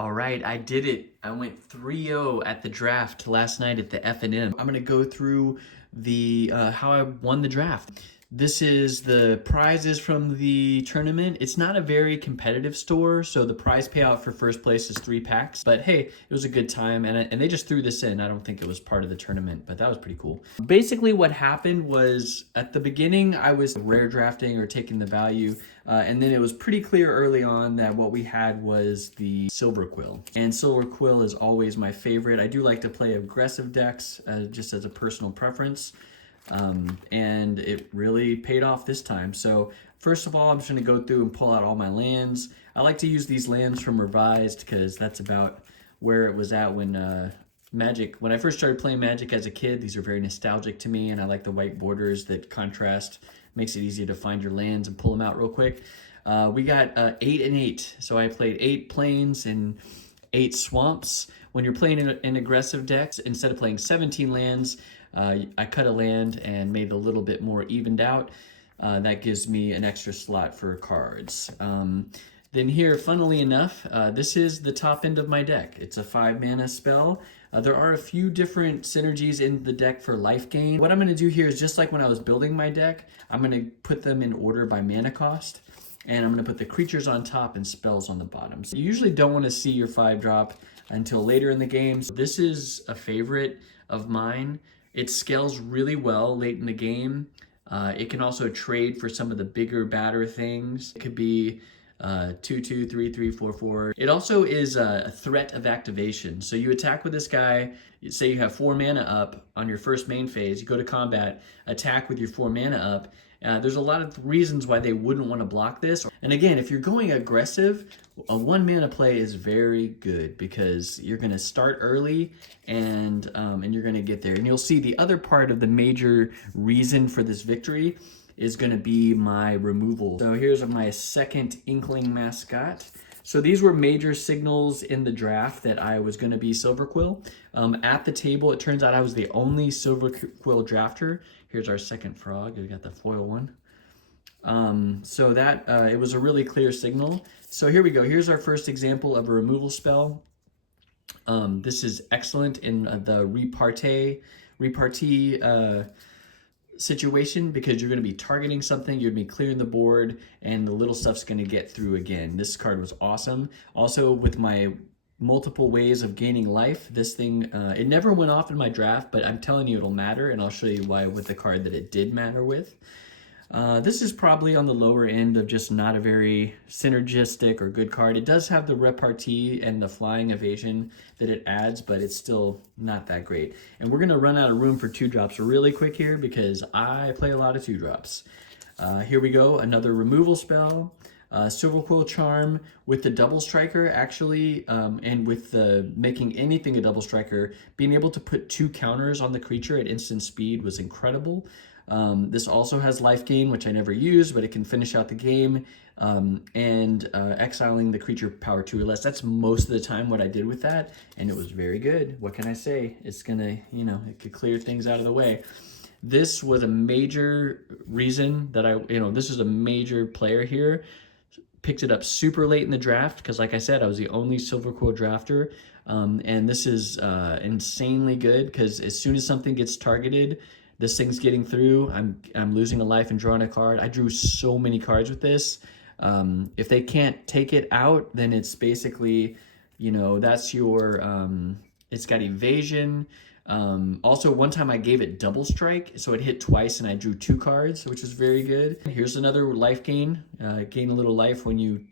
All right, I did it. I went 3-0 at the draft last night at the FNM. I'm gonna go through the how I won the draft. This is the prizes from the tournament. It's not a very competitive store, so the prize payout for first place is 3 packs. But hey, it was a good time, and they just threw this in. I don't think it was part of the tournament, but that was pretty cool. Basically, what happened was at the beginning, I was rare drafting or taking the value, and then it was pretty clear early on that what we had was the Silver Quill. And Silver Quill is always my favorite. I do like to play aggressive decks just as a personal preference. And it really paid off this time. So first of all, I'm just going to go through and pull out all my lands. I like to use these lands from Revised because that's about where it was at when Magic, when I first started playing Magic as a kid. These are very nostalgic to me, and I like the white borders that contrast, makes it easier to find your lands and pull them out real quick. We got 8 and 8, so I played 8 plains and 8 swamps. When you're playing in aggressive decks, instead of playing 17 lands, I cut a land and made it a little bit more evened out. That gives me an extra slot for cards. Then here, funnily enough, this is the top end of my deck. It's a 5 mana spell. There are a few different synergies in the deck for life gain. What I'm going to do here is just like when I was building my deck, I'm going to put them in order by mana cost. And I'm going to put the creatures on top and spells on the bottom. So you usually don't want to see your 5-drop until later in the game. So this is a favorite of mine. It scales really well late in the game. It can also trade for some of the bigger, badder things. It could be 2/2, 3/3, 4/4. It also is a threat of activation. So you attack with this guy. Say you have 4 mana up on your first main phase. You go to combat, attack with your 4 mana up. There's a lot of reasons why they wouldn't want to block this. And again, if you're going aggressive, a 1 mana play is very good because you're going to start early and you're going to get there. And you'll see the other part of the major reason for this victory is going to be my removal. So here's my second Inkling mascot. So these were major signals in the draft that I was going to be Silver Quill. At the table, it turns out I was the only Silver Quill drafter. Here's our second frog. We got the foil one. So that it was a really clear signal. So here we go. Here's our first example of a removal spell. This is excellent in the repartee situation because you're going to be targeting something, you're going to be clearing the board, and the little stuff's going to get through again. This card was awesome. Also, with my multiple ways of gaining life, this thing, it never went off in my draft, but I'm telling you it'll matter, and I'll show you why with the card that it did matter with. This is probably on the lower end of just not a very synergistic or good card. It does have the repartee and the flying evasion that it adds, but it's still not that great. And we're going to run out of room for 2-drops really quick here because I play a lot of 2-drops. Here we go, another removal spell. Silver Quill Charm with the double striker actually, and with the making anything a double striker, being able to put 2 counters on the creature at instant speed was incredible. This also has life gain, which I never used, but it can finish out the game, and exiling the creature power 2 or less. That's most of the time what I did with that, and it was very good. What can I say? It's gonna, it could clear things out of the way. This was a major reason that this is a major player here. Picked it up super late in the draft because, like I said, I was the only Silver Quill drafter, and this is insanely good because as soon as something gets targeted, this thing's getting through. I'm losing a life and drawing a card. I drew so many cards with this. If they can't take it out, then it's basically, that's your. It's got evasion. Also, one time I gave it double strike, so it hit twice and I drew 2 cards, which was very good. Here's another life gain. Gain a little life when you,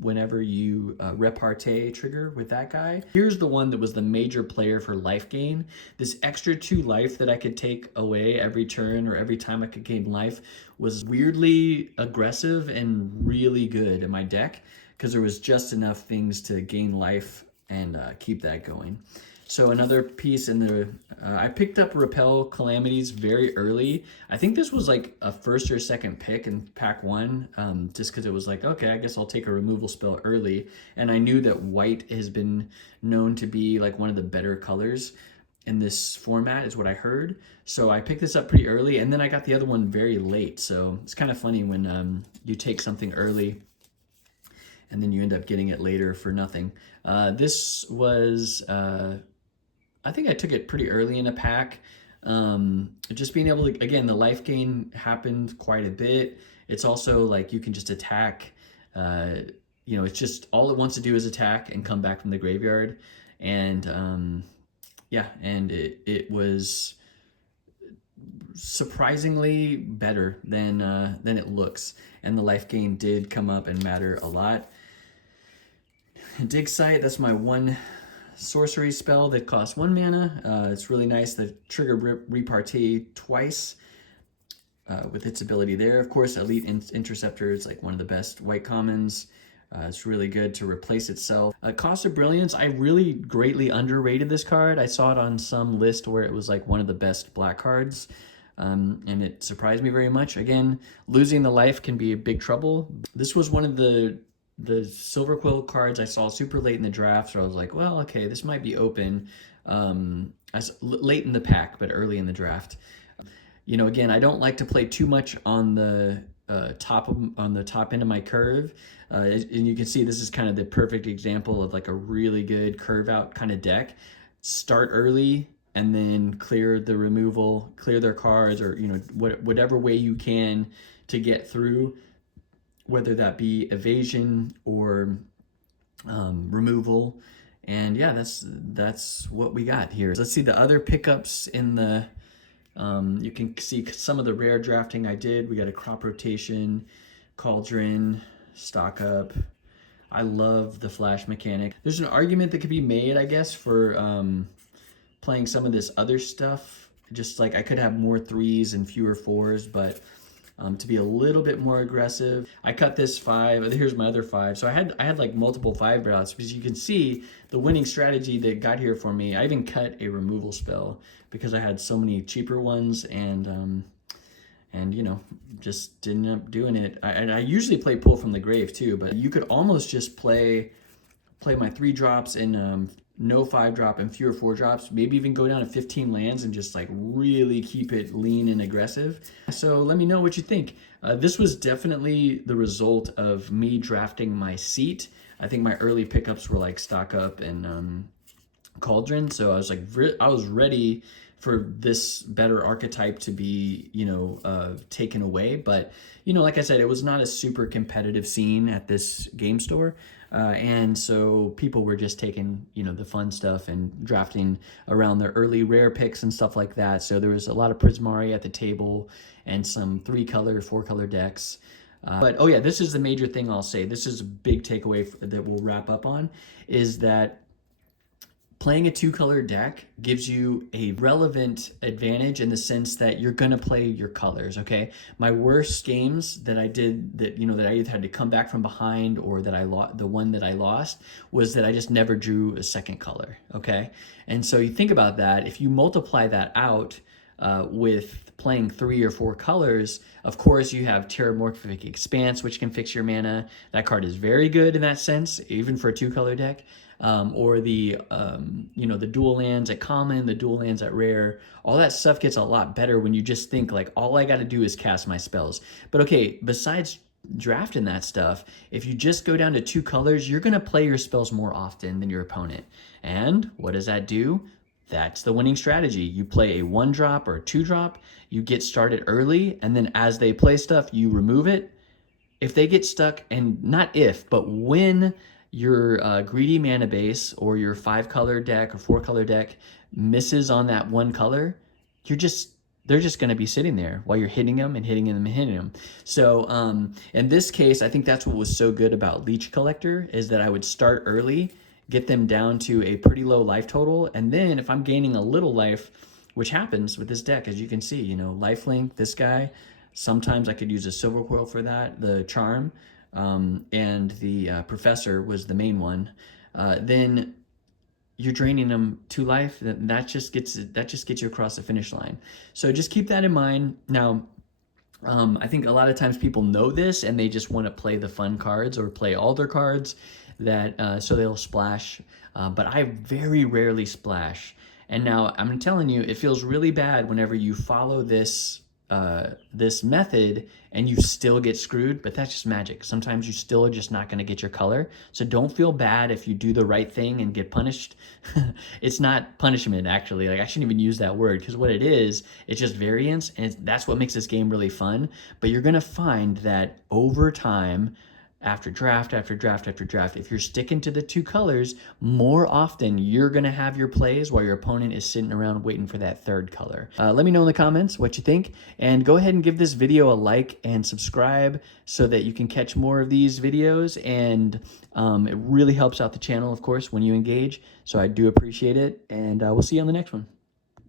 whenever you repartee trigger with that guy. Here's the one that was the major player for life gain. This extra 2 life that I could take away every turn or every time I could gain life was weirdly aggressive and really good in my deck because there was just enough things to gain life and keep that going. So another piece in the, I picked up Repel Calamities very early. I think this was like a first or second pick in pack 1, just because it was like, okay, I guess I'll take a removal spell early. And I knew that white has been known to be like one of the better colors in this format is what I heard. So I picked this up pretty early, and then I got the other one very late. So it's kind of funny when you take something early and then you end up getting it later for nothing. This was, I think I took it pretty early in a pack. Just being able to, again, the life gain happened quite a bit. It's also like you can just attack, it's just all it wants to do is attack and come back from the graveyard. And yeah, and it was surprisingly better than it looks. And the life gain did come up and matter a lot. Dig Site, that's my one sorcery spell that costs 1 mana. It's really nice that trigger repartee twice with its ability there. Of course, Elite Interceptor is like one of the best white commons. It's really good to replace itself. Cost of Brilliance, I really greatly underrated this card. I saw it on some list where it was like one of the best black cards. And it surprised me very much. Again, losing the life can be a big trouble. This was one of the Silver Quill cards I saw super late in the draft, so I was like, well, okay, this might be open. As late in the pack, but early in the draft. Again, I don't like to play too much on the top end of my curve. And you can see this is kind of the perfect example of like a really good curve out kind of deck. Start early and then clear the removal, clear their cards, or whatever way you can to get through, whether that be evasion or removal. And yeah, that's what we got here. Let's see the other pickups in the, you can see some of the rare drafting I did. We got a crop rotation, cauldron, stock up. I love the flash mechanic. There's an argument that could be made, I guess, for playing some of this other stuff. Just like I could have more 3s and fewer 4s, but to be a little bit more aggressive, I cut this 5. Here's my other 5. So I had like multiple 5 routes, because you can see the winning strategy that got here for me. I even cut a removal spell because I had so many cheaper ones, and just didn't end up doing it. I usually play Pull from the Grave too, but you could almost just play my 3 drops in no 5 drop and fewer 4 drops, maybe even go down to 15 lands and just like really keep it lean and aggressive. So let me know what you think. This was definitely the result of me drafting my seat. I think my early pickups were like stock up and cauldron. So I was like, I was ready for this better archetype to be, taken away. But, like I said, it was not a super competitive scene at this game store. And so people were just taking, the fun stuff and drafting around their early rare picks and stuff like that. So there was a lot of Prismari at the table and some 3-color, 4-color decks. But, oh yeah, this is the major thing I'll say. This is a big takeaway that we'll wrap up on, is that playing a 2-color deck gives you a relevant advantage in the sense that you're going to play your colors, okay? My worst games that I did that I either had to come back from behind or that I lost, the one that I lost was that I just never drew a second color, okay? And so you think about that, if you multiply that out with playing 3 or 4 colors, of course you have Terramorphic Expanse, which can fix your mana. That card is very good in that sense, even for a 2-color deck. Or the dual lands at common, the dual lands at rare, all that stuff gets a lot better when you just think like, all I got to do is cast my spells. But okay, besides drafting that stuff, if you just go down to 2 colors, you're going to play your spells more often than your opponent. And what does that do? That's the winning strategy. You play a 1-drop or a 2-drop, you get started early, and then as they play stuff, you remove it. If they get stuck, and not if, but when your greedy mana base or your 5-color deck or 4-color deck misses on that 1 color, they're just going to be sitting there while you're hitting them and hitting them and hitting them. So in this case, I think that's what was so good about Leech Collector, is that I would start early, get them down to a pretty low life total, and then if I'm gaining a little life, which happens with this deck, as you can see, lifelink, this guy, sometimes I could use a Silver Quill for that, the Charm, and the Professor was the main one, then you're draining them 2 life. That just gets you across the finish line. So just keep that in mind. Now, I think a lot of times people know this and they just want to play the fun cards or play all their cards that so they'll splash. But I very rarely splash. And now I'm telling you, it feels really bad whenever you follow this this method and you still get screwed, but that's just magic. Sometimes you still are just not going to get your color. So don't feel bad if you do the right thing and get punished. It's not punishment, actually. Like, I shouldn't even use that word, because what it is, it's just variance, and that's what makes this game really fun. But you're going to find that over time, after draft after draft after draft, if you're sticking to the two colors, more often you're gonna have your plays while your opponent is sitting around waiting for that third color. Let me know in the comments what you think, and go ahead and give this video a like and subscribe so that you can catch more of these videos. And it really helps out the channel, of course, when you engage. So I do appreciate it, and we'll see you on the next one.